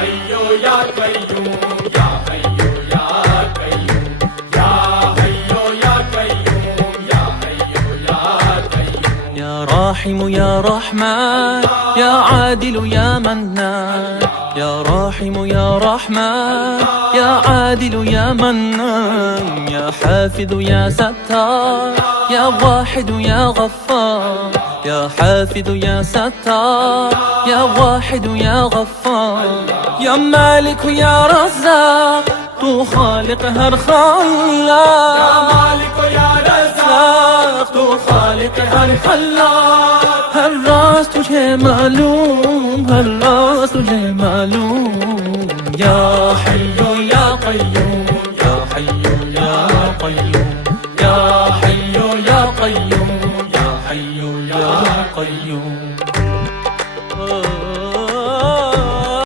حي يا قيوم يا حي يا قيوم يا حي يا قيوم يا حي يا قيوم يا راحم يا رحمن يا عادل يا منان يا راحم يا رحمن يا عادل يا منان يا حافظ يا ستار يا واحد يا غفار يا حافظ يا ستار يا واحد يا غفار يا مالك يا رزاق تو خالق هر خلاق يا مالك يا رزاق تو خالق هر خلاق ہر راز تجھے معلوم ہر راز تجھے معلوم یا حی